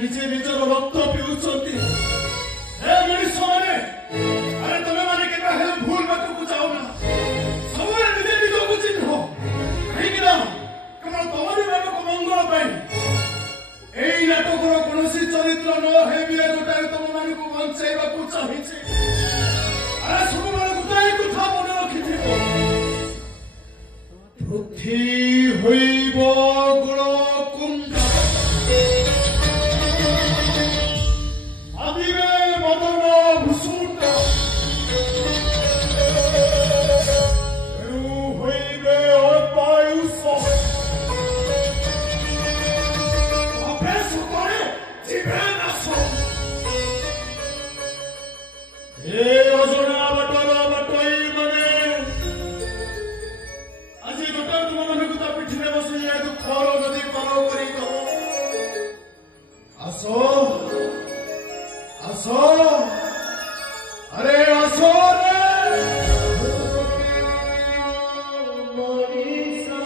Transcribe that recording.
ନିଜେ ନିଜର ରକ୍ତ ପିଉଛନ୍ତି। ହେ ମଣିଷମାନେ, ଆରେ ତମେ ମାନେ କେବେ ହେଲେ ଭୁଲ ବାଟକୁ ଯାଉନା। ସବୁବେଳେ ନିଜେ ନିଜକୁ ଚିହ୍ନ, କାହିଁକି ନା କେବଳ ତମରି ମାନଙ୍କ ମଙ୍ଗଳ ପାଇଁ ଏଇ ନାଟକର କୌଣସି ଚରିତ୍ର ନ ହେବି ଯୋଉଟାରେ ତମମାନଙ୍କୁ ବଞ୍ଚାଇବାକୁ ଚାହିଁଛି। ଆରେ ସବୁବେଳେ ଗୋଟାଏ କଥା ମନେ ରଖିଥିବ, ପୃଥ୍ୱୀ ହୋଇବ ଗୁଣକୁଣ୍ଡ, ଆଦିବେ ମଦନ ଭୂଷୁଣ୍ଡ, ତେଣୁ ହୋଇବେ ଅପାୟୁଷ, ଅଭ୍ୟାସ ପରେ ଯିବେ ନାଶ। ଏ ଅଜଣା ବାଟର ବାଟୋଇ ମାନେ ଆଜି ଗୋଟାଏ ତୁମମାନଙ୍କୁ ତା ପିଠିରେ ବସି ଦୁଃଖର ନଦୀ ପାର କରି ଆସ ଆସ।